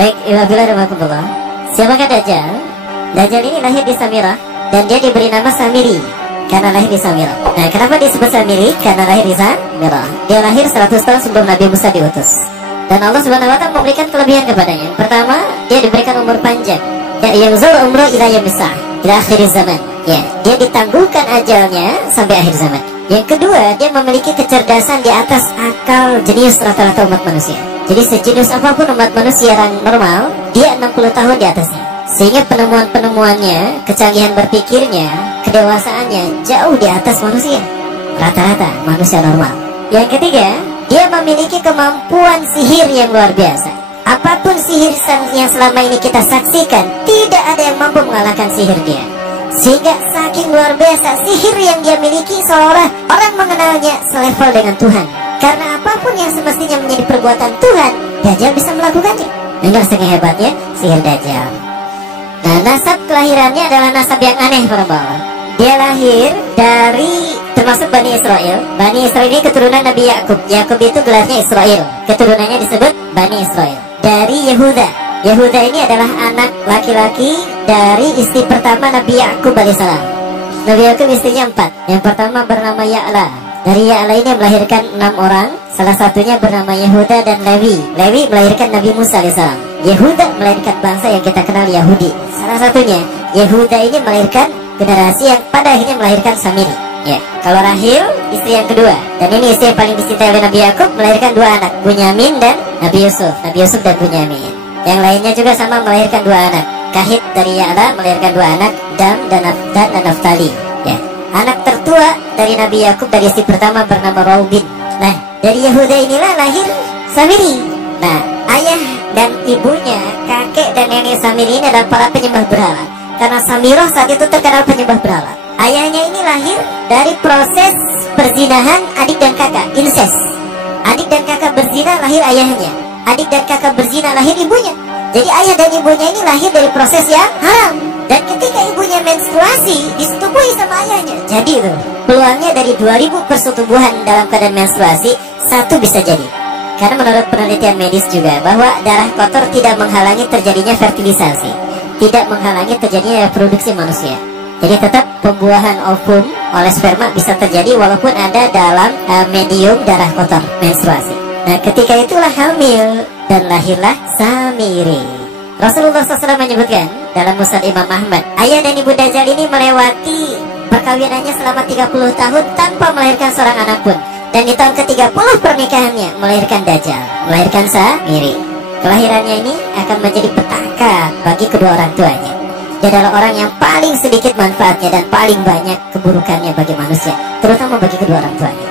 Baik, Alhamdulillah. Siapakah Dajjal? Dajjal ini lahir di Samirah dan dia diberi nama Samiri karena lahir di Samirah. Nah, kenapa disebut Samiri? Karena lahir di Samirah. Dia lahir 100 tahun sebelum Nabi Musa diutus. Dan Allah Subhanahu wa taala memberikan kelebihan kepadanya. Yang pertama, dia diberikan umur panjang. Ya, yang zal umrah ila yamisa, ila akhir zaman. Ya, dia ditangguhkan ajalnya sampai akhir zaman. Yang kedua, dia memiliki kecerdasan di atas akal jenius rata-rata umat manusia. Jadi sejenius apapun umat manusia yang normal, dia 60 tahun di atasnya. Sehingga penemuan-penemuannya, kecanggihan berpikirnya, kedewasaannya jauh di atas manusia rata-rata manusia normal. Yang ketiga, dia memiliki kemampuan sihir yang luar biasa. Apapun sihir yang selama ini kita saksikan, tidak ada yang mampu mengalahkan sihir dia. Sehingga saking luar biasa sihir yang dia miliki, seolah orang mengenalnya selevel dengan Tuhan. Karena apapun yang semestinya menjadi perbuatan Tuhan, Dajjal bisa melakukannya. Dengar saking hebatnya sihir Dajjal. Nah, nasab kelahirannya adalah nasab yang aneh para bawah. Dia lahir dari termasuk Bani Israel. Bani Israel ini keturunan Nabi Yakub. Yakub itu gelarnya Israel. Keturunannya disebut Bani Israel. Dari Yehuda. Yehuda ini adalah anak laki-laki dari istri pertama Nabi Yakub alaihissalam. Nabi Yakub istrinya 4. Yang pertama bernama Ya'la. Dari Ya'la ini melahirkan 6 orang. Salah satunya bernama Yehuda dan Lewi. Lewi melahirkan Nabi Musa alaihissalam. Yehuda melahirkan bangsa yang kita kenal Yahudi. Salah satunya Yehuda ini melahirkan generasi yang pada akhirnya melahirkan Samiri. Ya, kalau Rahil istri yang kedua, dan ini istri yang paling dicintai oleh Nabi Yakub, melahirkan 2 anak, Bunyamin dan Nabi Yusuf. Nabi Yusuf dan Bunyamin. Yang lainnya juga sama melahirkan 2 anak. Kahit dari Ya'la melahirkan 2 anak, Dam dan Naftali. Ya, anak tertua dari Nabi Yakub dari istri pertama bernama Raubin. Nah, dari Yehuda inilah lahir Samiri. Nah, ayah dan ibunya, kakek dan nenek Samiri ini adalah para penyembah berhala. Karena Samirah saat itu terkenal penyembah berhala. Ayahnya ini lahir dari proses perzinahan adik dan kakak, incest. Adik dan kakak berzina, lahir ayahnya. Adik dan kakak berzina, lahir ibunya. Jadi ayah dan ibunya ini lahir dari proses yang haram. Dan ketika ibunya menstruasi, disetubuhi sama ayahnya. Jadi itu peluangnya dari 2000 persetubuhan dalam keadaan menstruasi, 1 bisa jadi. Karena menurut penelitian medis juga bahwa darah kotor tidak menghalangi terjadinya fertilisasi, tidak menghalangi terjadinya reproduksi manusia. Jadi tetap pembuahan ovum oleh sperma bisa terjadi walaupun ada dalam medium darah kotor menstruasi. Nah, ketika itulah hamil dan lahirlah Samiri. Rasulullah SAW menyebutkan dalam Musnad Imam Ahmad, ayah dan ibu Dajjal ini melewati perkawinannya selama 30 tahun tanpa melahirkan seorang anak pun. Dan di tahun ke-30 pernikahannya melahirkan Dajjal, melahirkan Samiri. Kelahirannya ini akan menjadi petaka bagi kedua orang tuanya. Dia adalah orang yang paling sedikit manfaatnya dan paling banyak keburukannya bagi manusia, terutama bagi kedua orang tuanya.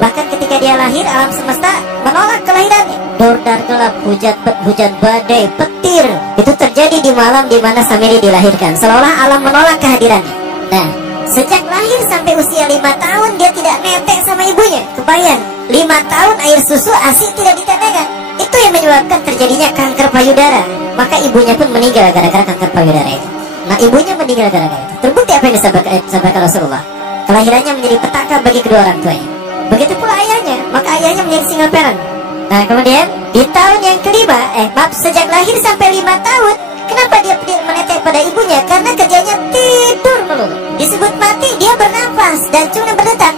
Bahkan ketika dia lahir, alam semesta menolak kelahirannya. Dordar gelap, hujan badai, petir, itu terjadi di malam di mana Samiri dilahirkan, seolah alam menolak kehadirannya. Nah, sejak lahir sampai usia 5 tahun dia tidak netek sama ibunya. Kebayang, 5 tahun air susu ASI tidak ditetekkan. Itu yang menyebabkan terjadinya kanker payudara. Maka ibunya pun meninggal gara-gara kanker payudara itu. Nah, ibunya meninggal gara-gara itu. Terbukti apa yang disampaikan Rasulullah. Kelahirannya menjadi petaka bagi kedua orang tuanya. Begitu pula ayahnya, maka ayahnya menjadi single parent. Nah, kemudian di tahun yang kelima, sejak lahir sampai 5 tahun, kenapa dia menetek pada ibunya? Karena kerjanya tidur melulu. Disebut mati, dia bernafas dan cuma berdetak.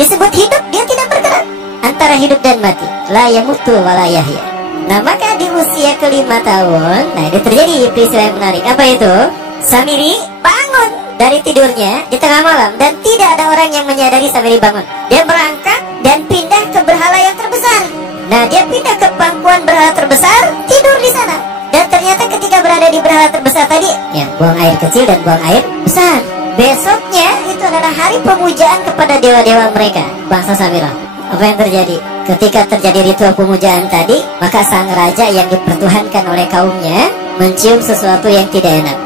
Disebut hidup, dia tidak bergerak. Antara hidup dan mati, la yamutu wa la yahya. Nah, maka di usia ke-5 tahun, nah ini terjadi peristiwa yang menarik. Apa itu? Samiri bangun dari tidurnya di tengah malam dan tidak ada orang yang menyadari Samiri bangun. Dia berangkat dan pindah ke berhala yang terbesar. Nah, dia pindah ke pangkuan berhala terbesar, tidur di sana. Dan ternyata ketika berada di berhala terbesar tadi, ya, buang air kecil dan buang air besar. Besoknya itu adalah hari pemujaan kepada dewa-dewa mereka, bangsa Samirah. Apa yang terjadi? Ketika terjadi ritual pemujaan tadi, maka sang raja yang dipertuhankan oleh kaumnya mencium sesuatu yang tidak enak.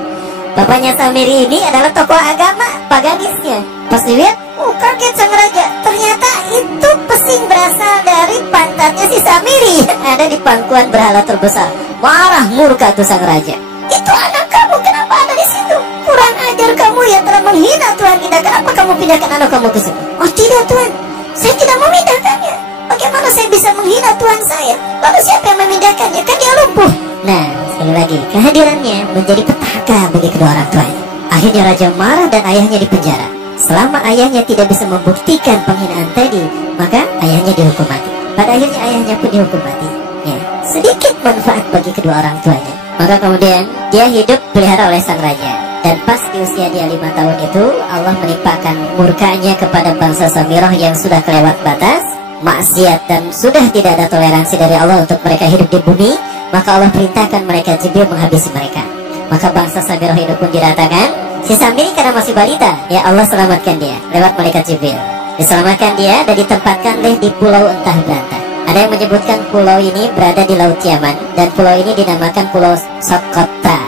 Bapaknya Samiri ini adalah tokoh agama paganisnya. Pas dilihat, kaget sang raja. Ternyata itu pesing berasal dari pantatnya si Samiri yang ada di pangkuan berhala terbesar. Marah murka tuh sang raja. Itu anak kamu, kenapa ada di situ? Kurang ajar kamu yang telah menghina Tuhan kita. Kenapa kamu pindahkan anak kamu ke situ? Oh tidak Tuhan, saya tidak memindahkannya. Bagaimana saya bisa menghina Tuhan saya? Lalu siapa yang memindahkannya? Kan dia lumpuh. Nah, Lagi-lagi kehadirannya menjadi petaka bagi kedua orang tuanya. Akhirnya raja marah dan ayahnya dipenjara. Selama ayahnya tidak bisa membuktikan penghinaan tadi, maka ayahnya dihukum mati. Pada akhirnya ayahnya pun dihukum mati. Ya, sedikit manfaat bagi kedua orang tuanya. Maka kemudian dia hidup pelihara oleh sang raja. Dan pas di usia dia 5 tahun itu, Allah menimpakan murkanya kepada bangsa Samirah yang sudah kelewat batas, maksiat, dan sudah tidak ada toleransi dari Allah untuk mereka hidup di bumi. Maka Allah perintahkan mereka Jibril menghabisi mereka. Maka bangsa Samirah itu pun diratakan. Si Samiri karena masih balita, ya Allah selamatkan dia lewat malaikat Jibril. Diselamatkan dia dan ditempatkan di pulau entah berantah. Ada yang menyebutkan pulau ini berada di Laut Yaman, dan pulau ini dinamakan Pulau Socotra.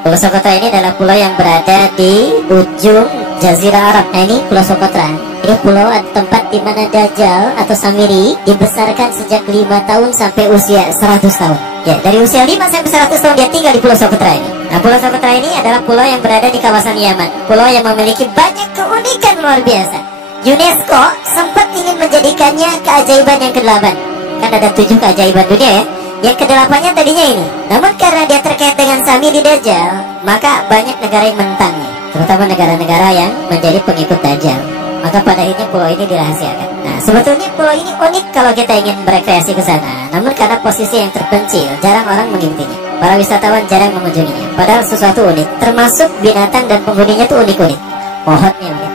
Pulau Socotra ini adalah pulau yang berada di ujung Jazirah Arab. Nah, ini Pulau Socotra. Ini pulau tempat di mana Dajjal atau Samiri dibesarkan sejak 5 tahun sampai usia 100 tahun. Ya, dari usia 5 sampai 100 tahun dia tinggal di Pulau Socotra ini. Nah, Pulau Socotra ini adalah pulau yang berada di kawasan Yaman. Pulau yang memiliki banyak keunikan luar biasa. UNESCO sempat ingin menjadikannya keajaiban yang ke-8. Kan ada 7 keajaiban dunia ya. Yang ke-8-nya tadinya ini. Namun karena dia terkait dengan Samiri Dajjal, maka banyak negara yang menentangnya, terutama negara-negara yang menjadi pengikut Dajjal. Maka pada akhirnya pulau ini dirahasiakan. Nah, sebetulnya pulau ini unik kalau kita ingin berekreasi ke sana. Namun karena posisi yang terpencil, jarang orang mengikutinya. Para wisatawan jarang mengunjunginya. Padahal sesuatu unik, termasuk binatang dan penghuninya tuh unik-unik. Pohonnya unik.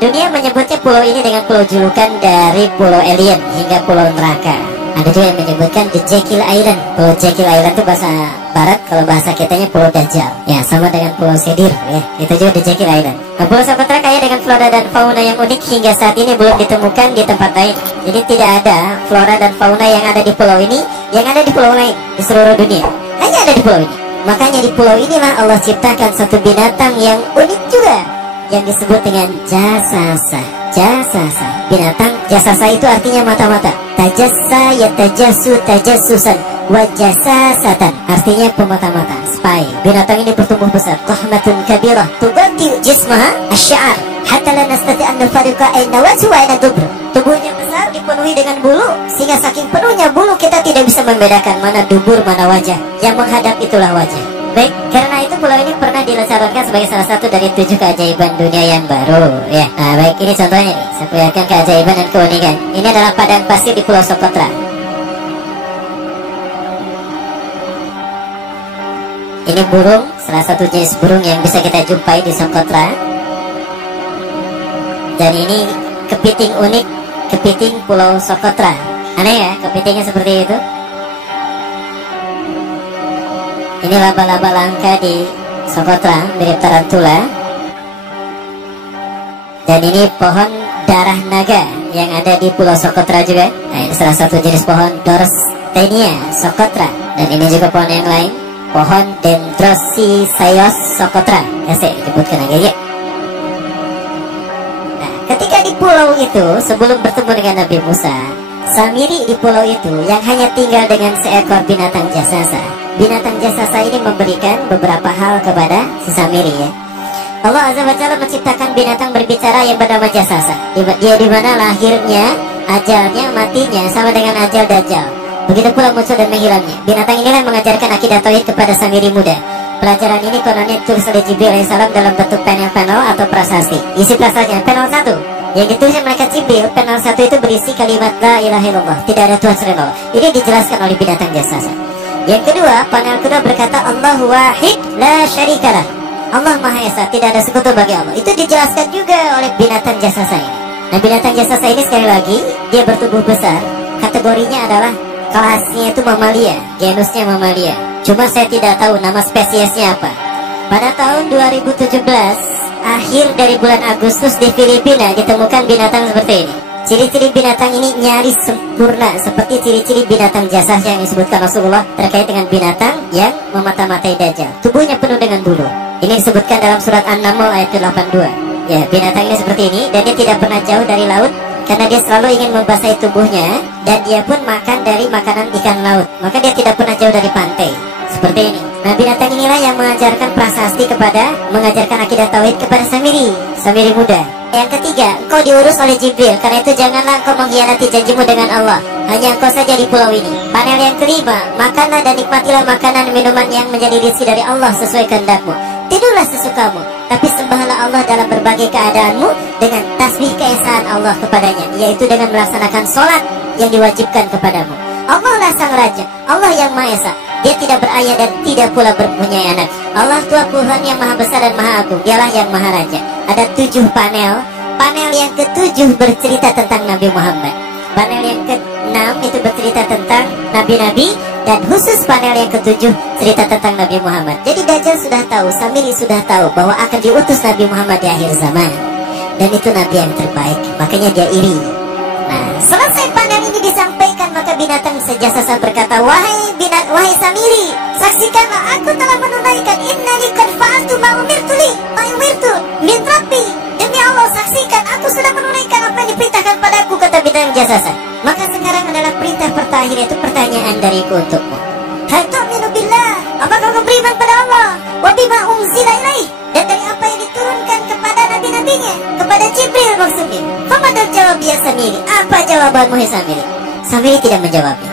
Dunia menyebutnya pulau ini dengan pulau julukan dari pulau alien hingga pulau neraka. Ada juga yang menyebutkan The Jekyll Island. Pulau Jekyll Island itu bahasa barat, kalau bahasa kitanya Pulau Dajjal. Ya, sama dengan Pulau Sedir ya. Itu juga The Jekyll Island. Nah, Pulau Socotra kaya dengan flora dan fauna yang unik hingga saat ini belum ditemukan di tempat lain. Jadi tidak ada flora dan fauna yang ada di pulau ini yang ada di pulau lain di seluruh dunia. Hanya ada di pulau ini. Makanya di pulau inilah Allah ciptakan satu binatang yang unik juga, yang disebut dengan jasasa. Jasasa. Binatang jasasa itu artinya mata-mata. Tajassa yatajassu tajassusan wa jasasatan, artinya pemata-mata, spy. Binatang ini bertumbuh besar, qahmatun kabirah tugati jismaha asy'ar hatta la nastati an nufariqa ayna wajhu wa ayna dubur. Tubuhnya besar, dipenuhi dengan bulu, sehingga saking penuhnya bulu kita tidak bisa membedakan mana dubur mana wajah. Yang menghadap itulah wajah. Baik, karena itu pulau ini pernah dilesarkan sebagai salah satu dari 7 keajaiban dunia yang baru ya. Nah, baik, ini contohnya nih. Saya perlihatkan keajaiban dan keunikan. Ini adalah padang pasir di Pulau Socotra. Ini burung, salah satu jenis burung yang bisa kita jumpai di Socotra. Dan ini kepiting unik, kepiting Pulau Socotra. Aneh ya, kepitingnya seperti itu. Ini laba-laba langka di Socotra, mirip tarantula. Dan ini pohon darah naga yang ada di Pulau Socotra juga. Nah, ini salah satu jenis pohon Dorstenia Socotra. Dan ini juga pohon yang lain, pohon Dendrosisaios Socotra. Ya, saya sebutkan lagi ya. Nah, ketika di pulau itu, sebelum bertemu dengan Nabi Musa, Samiri di pulau itu yang hanya tinggal dengan seekor binatang jasasa. Binatang jasasa ini memberikan beberapa hal kepada si Samiri ya. Allah Azza wa Jalla menciptakan binatang berbicara yang bernama jasasa. Dia di mana lahirnya, ajalnya, matinya sama dengan ajal Dajjal. Begitu pula muncul dan menghilangnya. Binatang inilah mengajarkan akidah tauhid kepada Samiri muda. Pelajaran ini kononnya ditulis oleh Jibril alaihissalam dalam bentuk panel-panel atau prasasti. Isi prasasti panel 1 yang ditulisnya malaikat Jibril. Panel 1 itu berisi kalimat la ilaha illallah, tidak ada Tuhan selain Allah. Ini dijelaskan oleh binatang jasasa. Yang kedua, panel kedua berkata Allahu wahid la syarikalah. Allah Maha Esa, tidak ada sekutu bagi Allah. Itu dijelaskan juga oleh binatang jasasa ini. Nah, binatang jasasa ini sekali lagi dia bertubuh besar. Kategorinya adalah kelasnya itu mamalia, genusnya mamalia. Cuma saya tidak tahu nama spesiesnya apa. Pada tahun 2017, akhir dari bulan Agustus di Filipina ditemukan binatang seperti ini. Ciri-ciri binatang ini nyaris sempurna seperti ciri-ciri binatang jasasa yang disebutkan Rasulullah terkait dengan binatang yang memata-matai Dajjal. Tubuhnya penuh dengan bulu. Ini disebutkan dalam surat An-Naml ayat 82. Ya, binatang ini seperti ini dan dia tidak pernah jauh dari laut karena dia selalu ingin membasahi tubuhnya, dan dia pun makan dari makanan ikan laut. Maka dia tidak pernah jauh dari pantai. Seperti ini. Nah, binatang inilah yang mengajarkan prasasti mengajarkan akidah tauhid kepada Samiri muda. Yang ketiga, engkau diurus oleh Jibril. Karena itu janganlah engkau mengkhianati janjimu dengan Allah. hanya engkau saja di pulau ini. Panel yang kelima, makanlah dan nikmatilah makanan minuman yang menjadi rezeki dari Allah sesuai kehendakmu. Tidurlah sesukamu, tapi sembahlah Allah dalam berbagai keadaanmu dengan tasbih keesaan Allah kepadanya, yaitu dengan melaksanakan sholat yang diwajibkan kepadamu. Allah lah sang raja, Allah yang Maha Esa. Dia tidak berayah dan tidak pula mempunyai anak. Allah Tuhan Tuhan yang maha besar dan maha agung. Dialah yang maha raja. Ada 7 panel. Panel yang ke-7 bercerita tentang Nabi Muhammad. Panel yang ke-6 itu bercerita tentang nabi-nabi. Dan khusus panel yang ke-7 cerita tentang Nabi Muhammad. Jadi Dajjal sudah tahu, Samiri sudah tahu bahwa akan diutus Nabi Muhammad di akhir zaman. Dan itu Nabi yang terbaik. Makanya dia iri. Nah, selesai panel ini disampaikan, maka binatang sejasa berkata, wahai Samiri, saksikanlah aku telah menunaikan innani qad fa'altu ma umirtu min rabbi. Demi Allah, saksikan aku sudah menunaikan apa yang diperintahkan padaku, kata binatang jasasa. Maka sekarang adalah perintah pertahir, itu pertanyaan dariku untukmu. Hal tu'minu billah, apakah kau beriman pada Allah? Wa bima unzila ilaih, dan dari apa yang diturunkan kepada nabi-nabinya, kepada Jibril maksudnya. Famadal jawab ya Samiri, apa jawabanmu ya Samiri? Samiri tidak menjawabnya.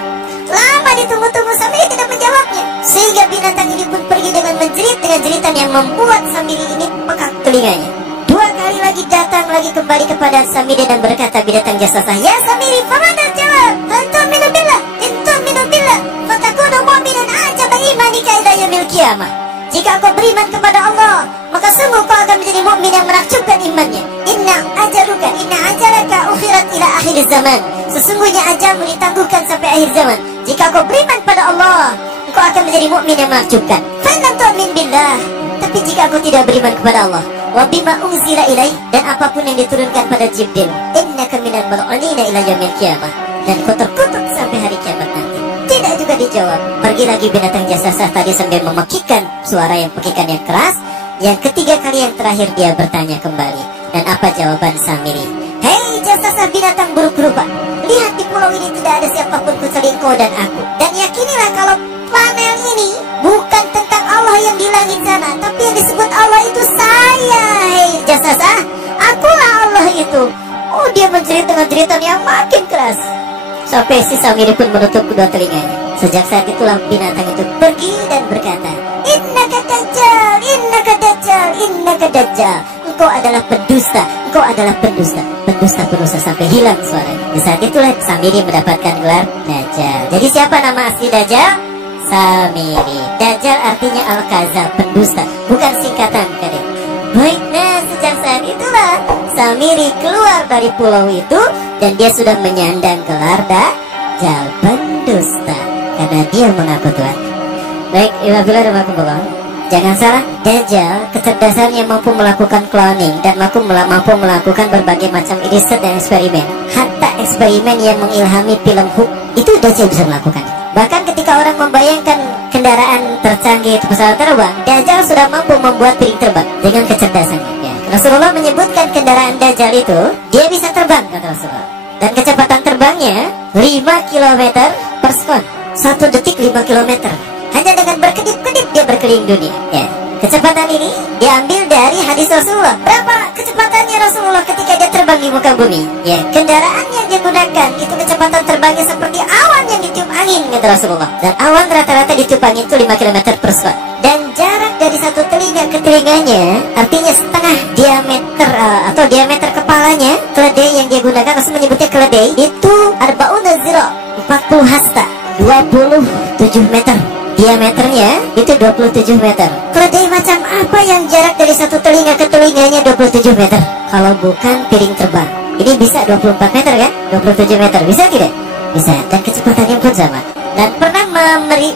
Lama ditunggu-tunggu, Samiri tidak menjawabnya. Sehingga binatang ini pun pergi dengan menjerit, dengan jeritan yang membuat Samiri ini pekak telinganya. 2 kali lagi datang lagi kembali kepada Samiri dan berkata binatang jasasa, ya Samiri, famadal jawab, hal tu'minu billah, in tu'minu billah, fatakunu mu'minan ajaba imanika ila yaumil qiyamah. Jika kau beriman kepada Allah, maka sungguh kau akan menjadi mukmin yang menakjubkan imannya. Inna ajalaka ukhirat ila akhir zaman. Sesungguhnya ajalmu ditangguhkan sampai akhir zaman. Jika kau beriman pada Allah, kau akan menjadi mukmin yang menakjubkan. Fa lam tu'min billah. Tapi jika kau tidak beriman kepada Allah, wa bima unzila ilaih, dan apapun yang diturunkan pada Jibril, innaka minal mal'unina ila yaumil qiyamah, dan kau terkutuk sampai hari kiamat nanti. Tidak juga dijawab. Pergi lagi binatang jasasa tadi sambil memekikkan suara yang pekikan yang keras. Yang ketiga kali yang terakhir dia bertanya kembali. Dan apa jawaban Samiri? Hei jasasa binatang buruk rupa, lihat di pulau ini tidak ada siapapun kecuali engkau dan aku. Dan yakinilah kalau panel ini bukan tentang Allah yang di langit sana, tapi yang disebut Allah itu saya. Hei jasasa, akulah Allah itu. Oh, dia menjerit dengan jeritan yang makin keras. Sampai si Samiri pun menutup kedua telinganya. Sejak saat itulah binatang itu pergi dan berkata, innaka dajjal, innaka dajjal, innaka dajjal. Engkau adalah pendusta, engkau adalah pendusta, pendusta sampai hilang suaranya. Di saat itulah Samiri mendapatkan gelar Dajjal. Jadi siapa nama asli Dajjal? Samiri. Dajjal artinya Al-Kazab, pendusta, bukan singkatan kadek. Baik, nah sejak saat itulah Samiri keluar dari pulau itu dan dia sudah menyandang gelar Dajjal, pendusta, karena dia mengaku Tuhan. Baik, apabila rumahkumullah, jangan salah, Dajjal kecerdasannya mampu melakukan cloning dan mampu melakukan berbagai macam riset dan eksperimen. Hatta eksperimen yang mengilhami film Hook itu Dajjal bisa melakukan. Bahkan ketika orang membayangkan kendaraan tercanggih pesawat terbang, Dajjal sudah mampu membuat piring terbang dengan kecerdasannya. Ya. Rasulullah menyebutkan kendaraan Dajjal itu dia bisa terbang, kata Rasulullah. Dan kecepatan terbangnya 5 km per sekon. 1 detik 5 km. Hanya dengan berkedip-kedip dia berkeliling dunia. Ya. Kecepatan ini diambil dari hadis Rasulullah. Berapa kecepatannya Rasulullah ketika dia terbang di muka bumi? Ya, kendaraan yang dia gunakan itu kecepatan terbangnya seperti awan yang ditiup angin, kata Rasulullah. Dan awan rata-rata ditiup angin itu 5 km per sekon. Dan jarak dari satu telinga ke telinganya, artinya setengah diameter atau diameter kepalanya, keledai yang dia gunakan, Rasul menyebutnya keledai, itu 40 hasta, 27 meter. Diameternya itu 27 meter. Keledai macam apa yang jarak dari satu telinga ke telinganya 27 meter? Kalau bukan piring terbang. Ini bisa 24 meter kan? 27 meter, bisa tidak? Bisa, dan kecepatannya pun sama. Dan pernah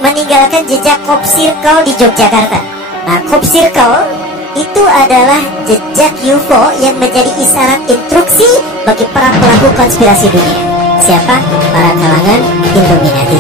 meninggalkan jejak Cop Circle di Yogyakarta. Nah, Cop Circle itu adalah jejak UFO yang menjadi isyarat instruksi bagi para pelaku konspirasi dunia. Siapa? Para kalangan Illuminati.